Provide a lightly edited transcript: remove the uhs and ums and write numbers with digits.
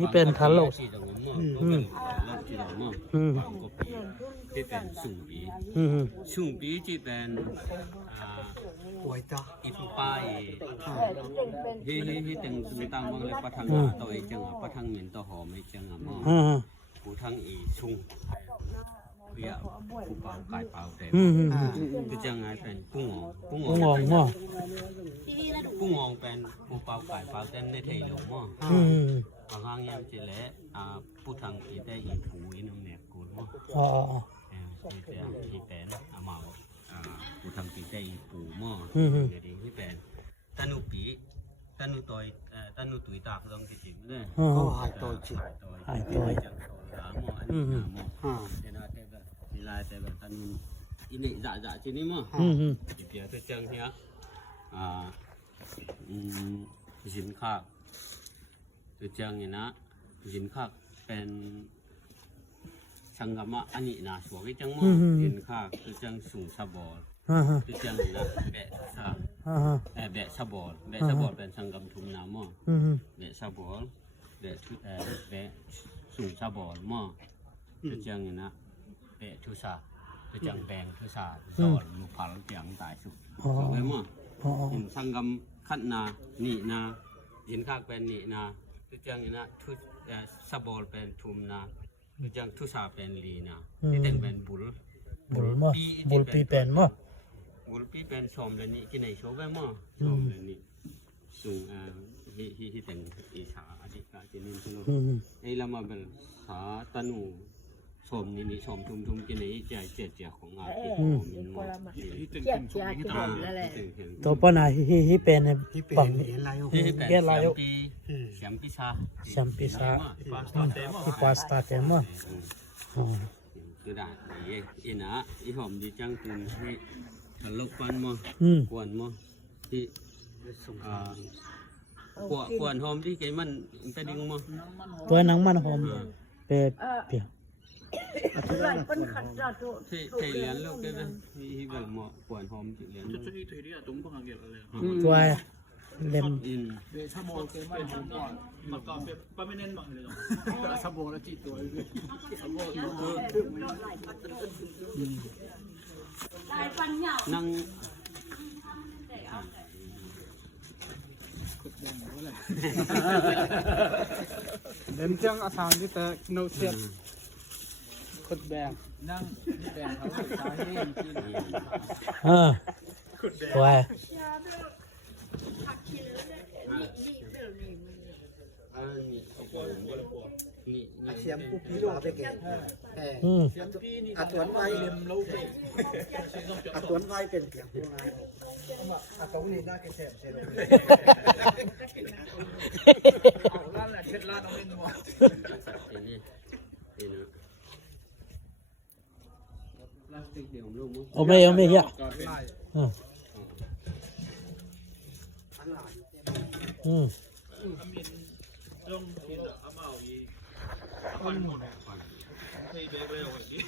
นี่เป็นทันโลที่เป็นสุ่งปีที่เป็นป่วยจ้าอีทุป้ายที่ตึงตั้งบางเลยประทังตัวเองจังประทังเหม็นตัวหอมไม่จังอ่ะมั้งผู้ทั้งอีชุ่งเพื่อผู้เป่าไก่เป่าแต่คือจังไงเป็นกุ้งงองมั้งกุ้งงองเป็นผู้เป่าไก่เป่าแต่ในไทยหลงมั้งบางครั้งยังจะเละผู้ทั้งอีได้อีผู้อีน้ำเหน็บกูมั้งที่เป็นเมาผู้ทำปีได้ปูหม้อเดี๋ยวที่เป็นตนุปีตนุตุยตากลงจริงๆเลยก็หายตัวจริงหายตัวจังหาหม้ออันนี้หาหม้อเดี๋ยวนะแต่แบบเวลาแต่แบบตนุอินี่จะที่นี่มั้งเดี๋ยวจะจังเฮียสินค้าจะจังเนี่ยนะสินค้าเป็นสังกมาอันนี้นะสวยจังมั้งสินค้าคือจังสูงสะบอคือจังนะแบะซาแบะสะบอเป็นสังกมทุมน้ำมั้งแบะสะบอแบะสูงสะบอมั้งคือจังนะแบะทุสาคือจังแบงทุสาสอนลูกพันเปียงตายสุดสวยมั้งสังกมขัดนานี่นาสินค้าเป็นนี่นาคือจังนะทุสะบอเป็นทุมนาคือจังทุสาเป็นลีนะที่แต่งเป็นบุลปีเป็นมั้งบุลปีเป็นชมเลยนี่กินในโชว์แบบมั้งชมเลยนี่สูงที่แต่งอีสาอดีตที่นี่ทุกไอ้เรามาเป็นสาตนูชมนี่ชมทุ่มกินในใจเจ็ดของอาทิตย์มินมั้งที่ตึงชมที่ตลอดนั่นแหละตัวป้านาที่เป็นปังที่เป็นแชมปิซาที่ปาสตาเต็มมั้งคือได้อีน่ะอีหอมดีจังคุณให้ทะลุปันมั้งกวนมั้งที่กวนหอมที่ไก่มันเป็นยังมั้งตัวนังมันหอมเป็ดเปียกที่เลี้ยงลูกได้ไหมที่แบบหมอกวนหอมที่เลี้ยงตัวเล็มชาโมเกมันหอมก่อนมันก็เป็นปลาไม่เน้นบางเลยชาโมแล้วจีตัวนั่งเดินจังอาสามที่เตะโนเซียขุดแบงนั่งแบงเขาตายเองกินตัวเสียมปุ๊บพี่ลูกไปเก่งอัดสวนไว้เล็มลูกอัดสวนไว้เป็นเกี่ยวกับอัดตรงนี้น่าเกษตรเช่นร้านแหละเช็ดร้านน้องเล่นหัวเอาไม่เหี้ยลงทีละเอามาเอาอีคนหมดเลยเคยเบรกเลยวันนี้